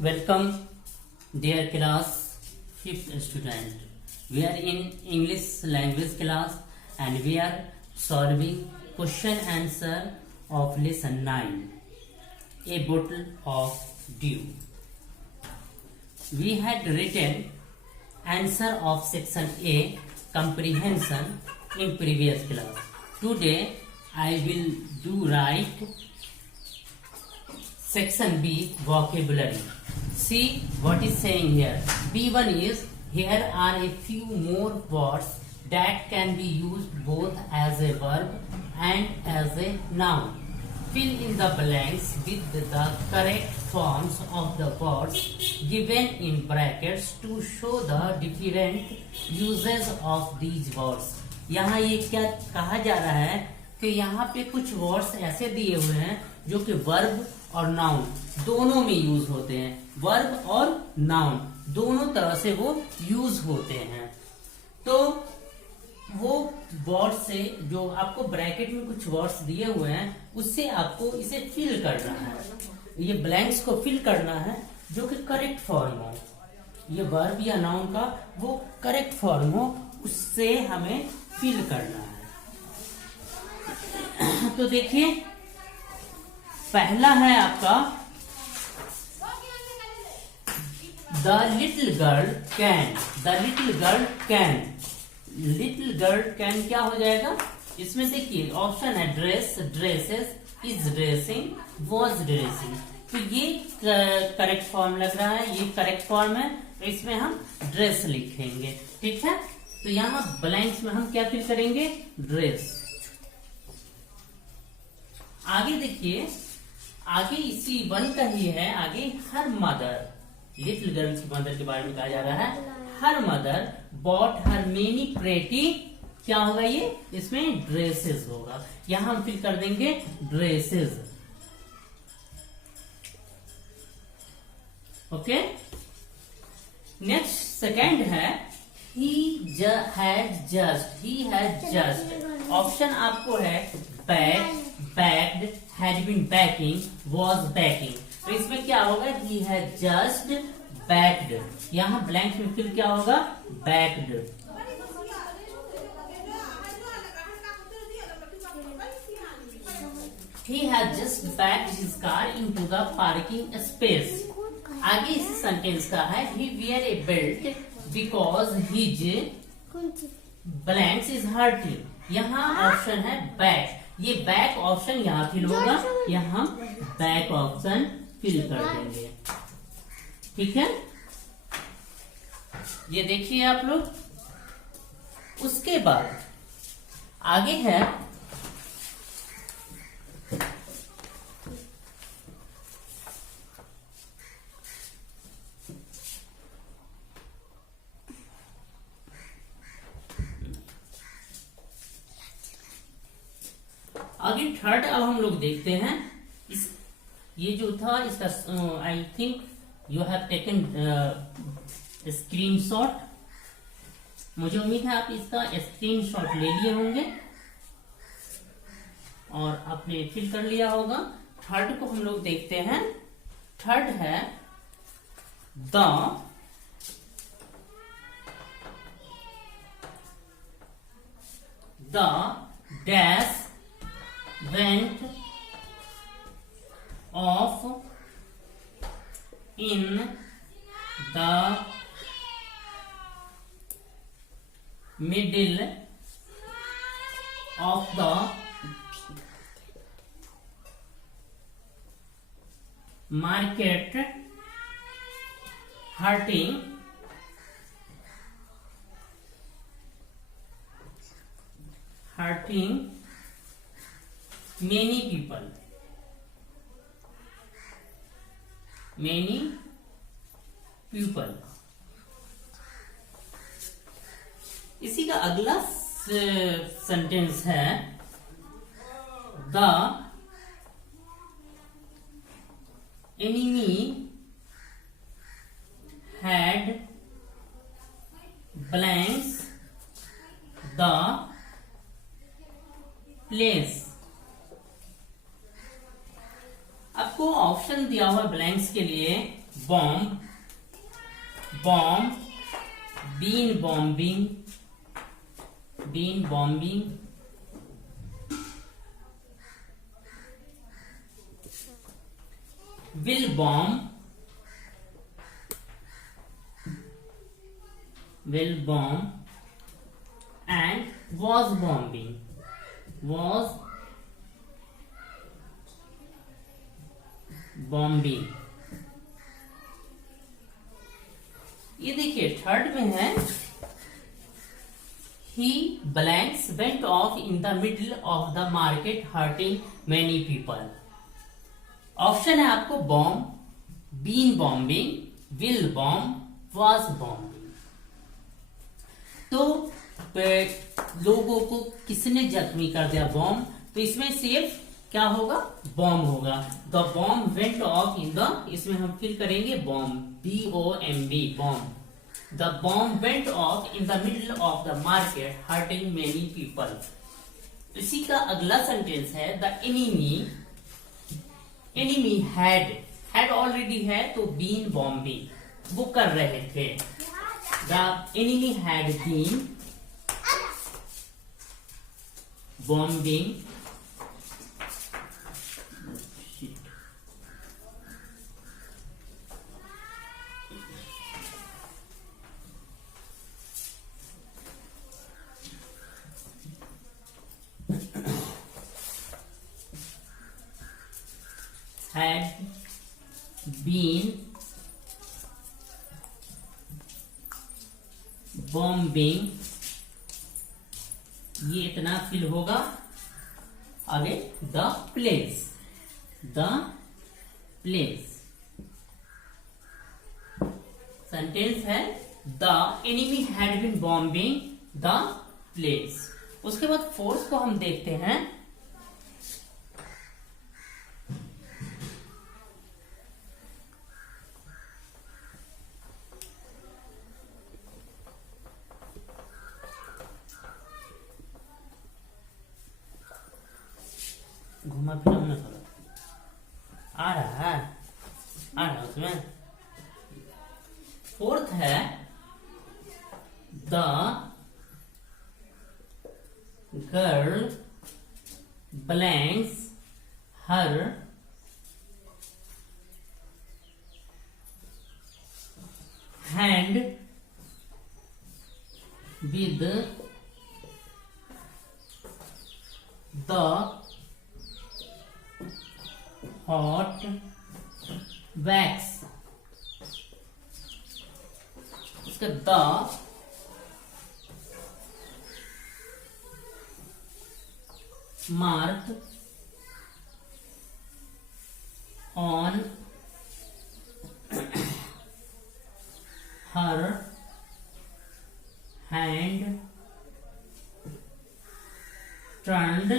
Welcome, dear class 5th student. We are in English language class and we are solving question answer of lesson 9. A bottle of dew. We had written answer of section A comprehension in previous class. Today I will do write section B vocabulary. See what is saying here. B1 is here are a few more words that can be used both as a verb and as a noun. Fill in the blanks with the correct forms of the words given in brackets to show the different uses of these words. यहाँ ये क्या कहा जा रहा है कि यहाँ पे कुछ वर्ड्स ऐसे दिए हुए हैं जो कि वर्ब और नाउन दोनों में यूज होते हैं. वर्ब और नाउन दोनों तरह से वो यूज होते हैं. तो वो वर्ड से जो आपको ब्रैकेट में कुछ वर्ड्स दिए हुए हैं उससे आपको इसे फिल करना है. ये ब्लैंक्स को फिल करना है जो कि करेक्ट फॉर्म हो. ये वर्ब या नाउन का वो करेक्ट फॉर्म हो उससे हमें फिल करना है. तो देखिए पहला है आपका the little girl can. The little girl can. Little girl can क्या हो जाएगा इसमें देखिए ऑप्शन है dress, dresses, is dressing, was dressing. तो ये करेक्ट फॉर्म लग रहा है. ये करेक्ट फॉर्म है तो इसमें हम ड्रेस लिखेंगे. ठीक है. तो यहाँ ब्लैंक्स में हम क्या फिल करेंगे ड्रेस. आगे देखिए आगे इसी वन का ही है. आगे हर मदर लिटिल गर्ल की मदर के बारे में कहा जा रहा है. Her mother bought her many pretty क्या होगा ये इसमें ड्रेसेस होगा. यहां हम फिल कर देंगे ड्रेसेस. ओके. नेक्स्ट सेकेंड है he has just. He has just. Option आपको है back, backed, had been backing, was backing. तो इसमें क्या होगा he had just backed. यहाँ ब्लैंक में फिर क्या होगा backed. He had just backed his car into the parking space. आगे इस सेंटेंस का है he wear a belt because his blanks is hurting. यहाँ ऑप्शन है back. ये बैक ऑप्शन यहाँ फिल होगा. यहाँ हम बैक ऑप्शन फिल कर देंगे. ठीक है. ये देखिए आप लोग. उसके बाद आगे है आगे थर्ड. अब हम लोग देखते हैं इस ये जो था इसका I think you have taken screenshot. मुझे उम्मीद है आप इसका स्क्रीनशॉट ले लिए होंगे और आपने फिल कर लिया होगा. थर्ड को हम लोग देखते हैं. थर्ड है the dash went off in the middle of the market hurting many people. इसी का अगला सेंटेंस है the enemy had blanks the place. आपको ऑप्शन दिया हुआ हुआ ब्लैंक्स के लिए bomb, bomb, been bombing, been bombing, will bomb, will bomb, and was bombing, was bombing. ये देखिए थर्ड में है he blanks went off in the middle of the market hurting many people. Option है आपको bomb, been bombing, will bomb, was bombing. तो लोगों को किसने जख्मी कर दिया? बॉम्ब। तो इसमें सिर्फ क्या होगा? बॉम्ब होगा। The bomb went of in the, इसमें हम फिल करेंगे bomb, BOMB, bomb. The bomb went of in the middle of the market hurting many people. इसी का अगला सेंटेंस है द एनिमी हैड ऑलरेडी है तो बीन बॉम्बिंग, वो कर रहे थे। The enemy had been bombing had been bombing, ये इतना फिल होगा। आगे the place, the place. Sentence है the enemy had been bombing the place. उसके बाद फोर्थ को हम देखते हैं। घुमा फिरा ना थोड़ा, आ रहा है उसमें। फोर्थ है the girl blanks her hand with the hot wax. उसका the mark on her hand turned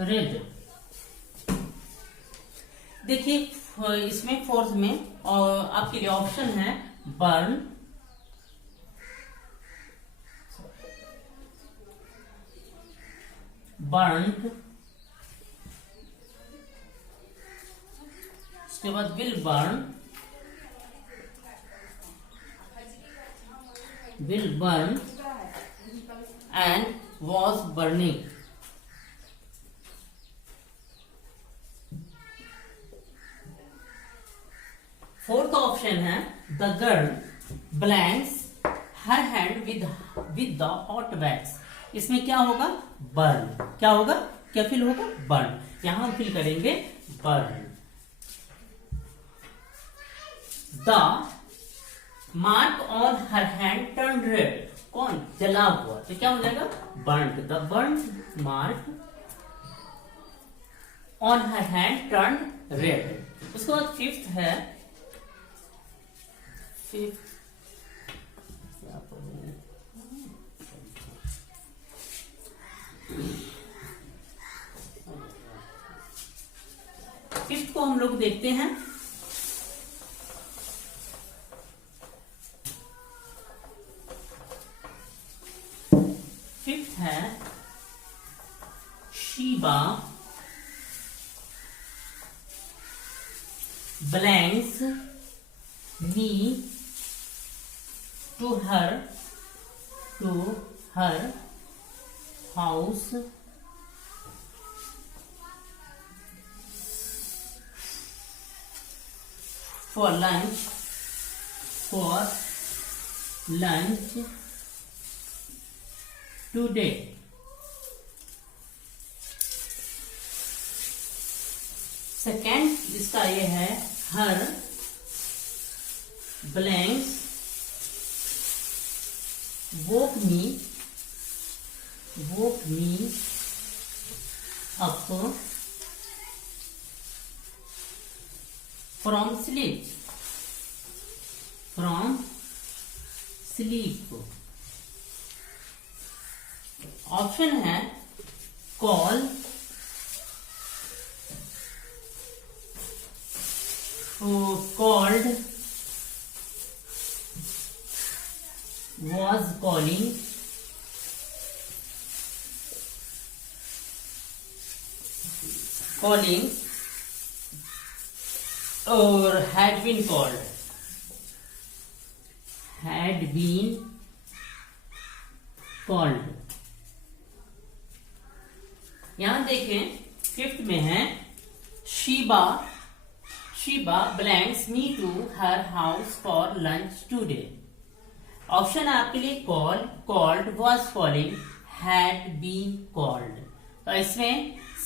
red. देखिए इसमें फोर्थ में और आपके लिए ऑप्शन है बर्न, बर्न्ड, उसके बाद will burn, and was burning. Fourth option है the girl blanks her hand with the hot wax. इसमें क्या होगा? बर्न। क्या होगा? क्या फिल होगा? बर्न। यहां हम फिल करेंगे burn. The mark on her hand turn red. कौन? जला हुआ। तो क्या हो जाएगा? Burn. The burn mark on her hand turn red. उसके बाद फिफ्थ है फिफ्थ को हम लोग देखते हैं। फिफ्थ है Sheeba belongs me to her house for lunch today. Second इसका ये है her blanks woke me up from sleep option है कॉल, called, was calling, और had been called. यहां देखें फिफ्थ में है Sheeba belongs me to her house for lunch today. Option है आपके लिए called, was calling, had been called. तो इसमें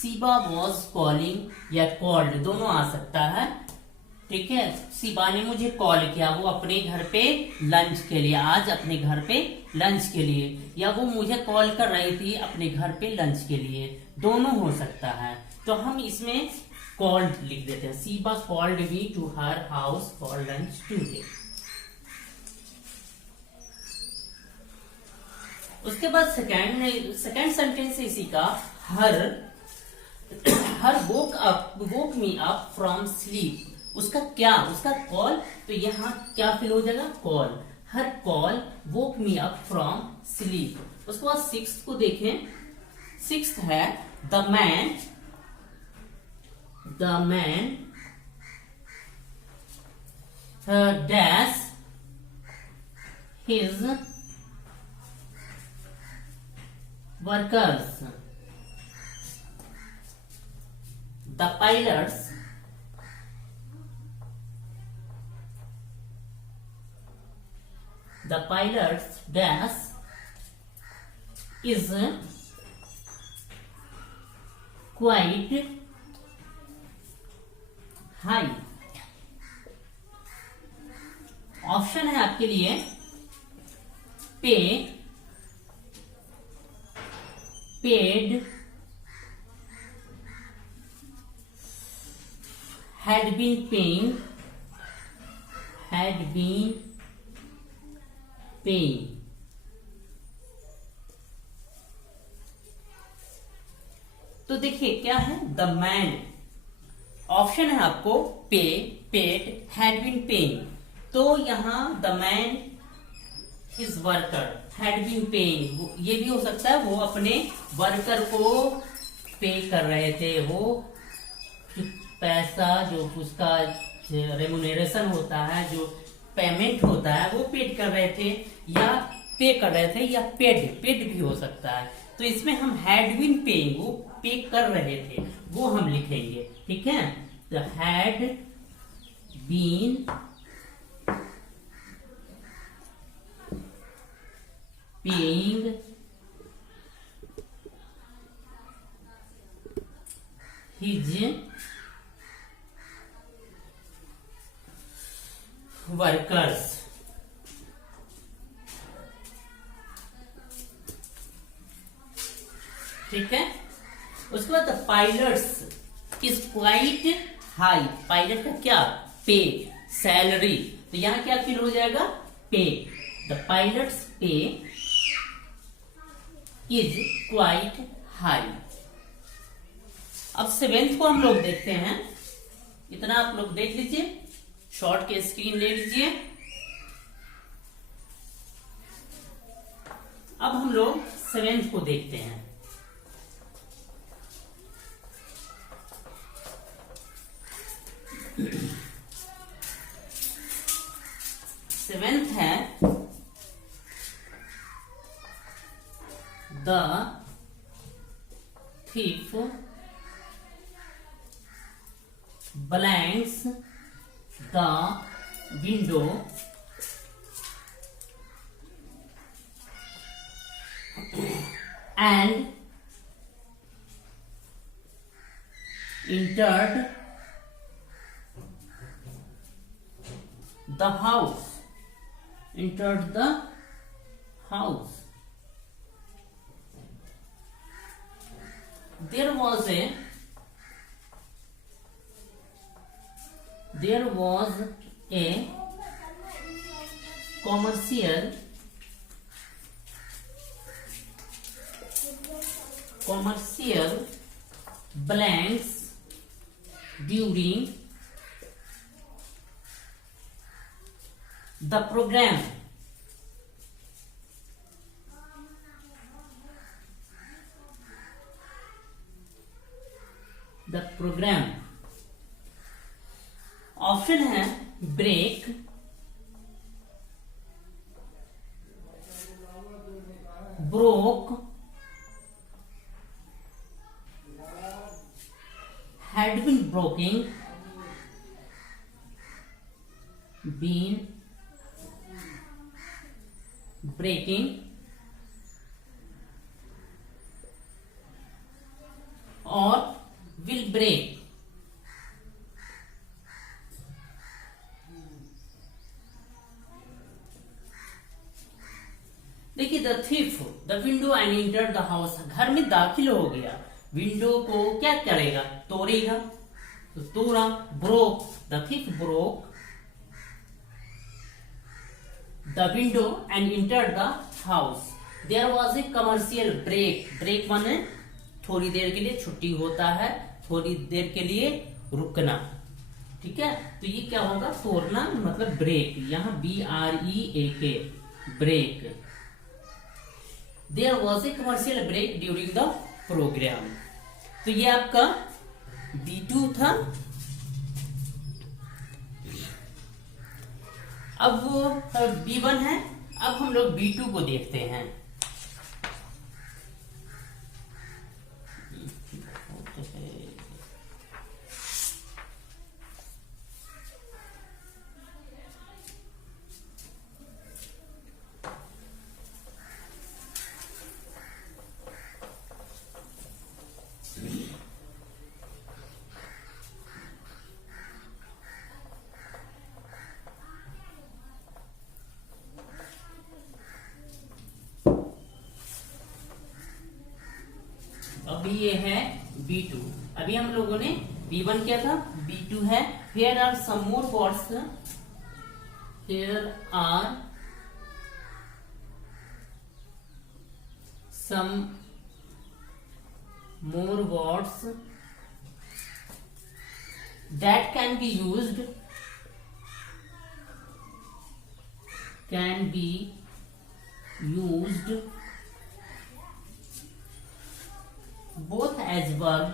शीबा was calling या called दोनों आ सकता है, ठीक है। शीबा ने मुझे कॉल किया, वो अपने घर पे लंच के लिए, आज अपने घर पे लंच के लिए, या वो मुझे कॉल कर रही थी अपने घर पे लंच के लिए, दोनों हो सकता है। तो हम इसमें कॉल्ड लिख देते हैं, Sheeba called me to her house for lunch today. उसके बाद सेकेंड सेंटेंस है इसी का, her woke me up from sleep. उसका कॉल, तो यहाँ क्या फिल हो जाएगा, call, her call woke me up from sleep. उसके बाद सिक्स्थ को देखें, सिक्स्थ है the man dash his workers, the pilots dash is quite high. Option है आपके लिए paid, had been paying, तो देखिए क्या है, द मैन, ऑप्शन है आपको पेड, हैड बीन पेइंग। तो यहां the man is worker, had been paying, ये भी हो सकता है वो अपने वर्कर को पे कर रहे थे, वो पैसा जो उसका रेमुनरेशन होता है, जो पेमेंट होता है, वो पेड कर रहे थे या पे कर रहे थे, या पेड भी हो सकता है। तो इसमें हम हैड बीन पेइंग, वो पे कर रहे थे, वो हम लिखेंगे, ठीक है। तो had been paying his workers. ठीक है। उसके बाद pilots is quite high, pilot का क्या, पे, सैलरी, तो यहां क्या फिल हो जाएगा, पे, द पायलट्स पे इज क्वाइट हाई। अब सेवेंथ को हम लोग देखते हैं, इतना आप लोग देख लीजिए, शॉर्ट के स्क्रीन ले लीजिए। अब हम लोग सेवेंथ को देखते हैं। blanks the window and entered the house. Entered the house. There was a commercial blanks during the program. Option है break, broke, had been broken, been breaking, और will break. देखिए, the thief the window and enter the house, घर में दाखिल हो गया, window को क्या करेगा, तोड़ेगा, तो तोड़ा. Broke, the thief broke the window and enter the house. There was a commercial break. Break माने थोड़ी देर के लिए छुट्टी होता है, थोड़ी देर के लिए रुकना. ठीक है, तो ये क्या होगा, तोड़ना मतलब ब्रेक. यहाँ BREAK, break. There was a commercial break during the program. तो ये आपका B2 था. अब वो B1 है. अब हम लोग B2 को देखते हैं. अभी ये है B2. अभी हम लोगों ने B1 किया था, B2 है. Here are some more words. Here are some more words that can be used both as verb,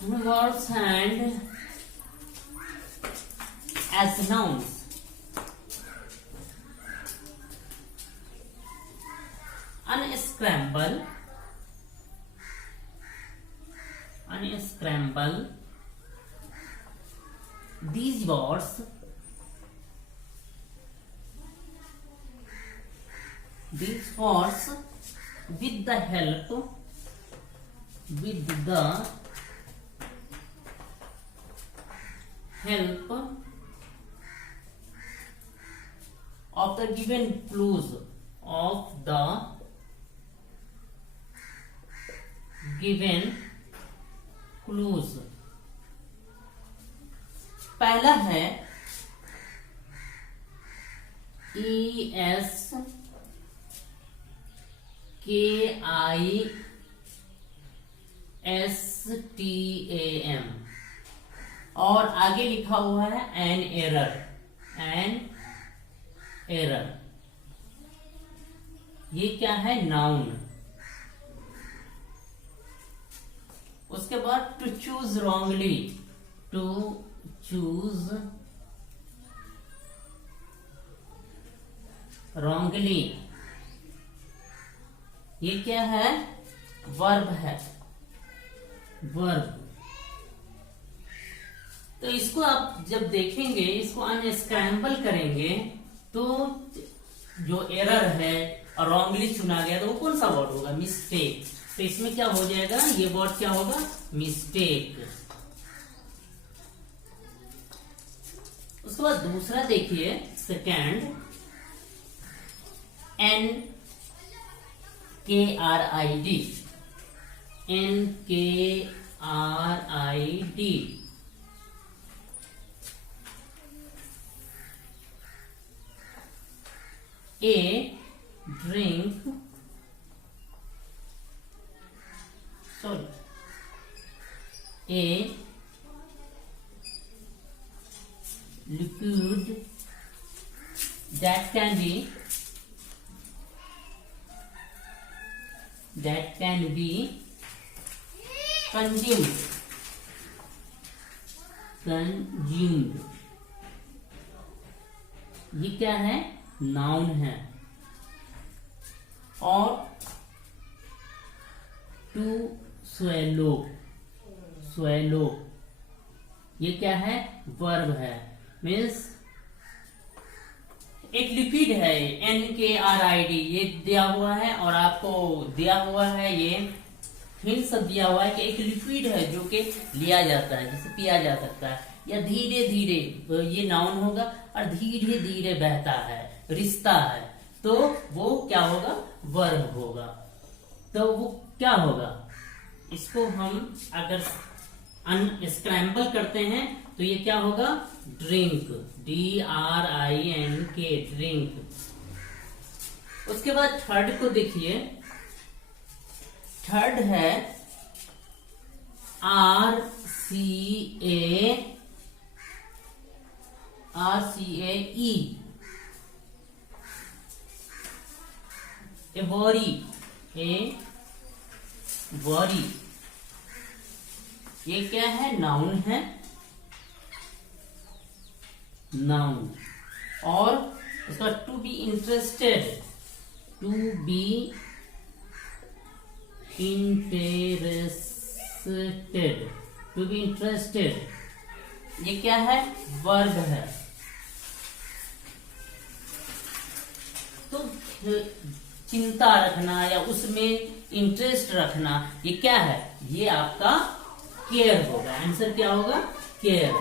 verbs and as nouns. Unscramble, these words with the help of the given clues पहला है ESKISTAM और आगे लिखा हुआ है an error. ये क्या है, नाउन. उसके बाद to choose wrongly, ये क्या है? वर्ब है, वर्ब। तो इसको आप जब देखेंगे, इसको अनस्क्रैम्बल करेंगे, तो जो एरर है और रॉन्गली चुना गया तो वो कौन सा वर्ड होगा? मिस्टेक। तो इसमें क्या हो जाएगा? ये वर्ड क्या होगा? मिस्टेक। उसके बाद दूसरा देखिए, second, NKRID, NKRID, a drink, sorry, a liquid that can be consumed, ये क्या है? नाउन है। और टू swallow, ये क्या है? वर्ब है। मीन्स एक लिक्विड है, NKRID, ये दिया हुआ है और आपको दिया हुआ है, ये हिंट सब दिया हुआ है कि एक लिक्विड है जो कि लिया जाता है, जिसे पिया जा सकता है, या धीरे धीरे, ये नाउन होगा, और धीरे धीरे बहता है, रिश्ता है, तो वो क्या होगा? वर्ब होगा। तो वो क्या होगा? इसको हम अगर अनस्क्रैम्बल करते हैं तो ये क्या होगा? Drink, DRINK, drink. उसके बाद थर्ड को देखिए, थर्ड है RCAE, ए वरी, ये क्या है? नाउन है, नाउन। और उसका टू बी इंटरेस्टेड, ये क्या है? वर्ब है। तो चिंता रखना या उसमें इंटरेस्ट रखना, ये क्या है? ये आपका केयर होगा। आंसर क्या होगा? केयर।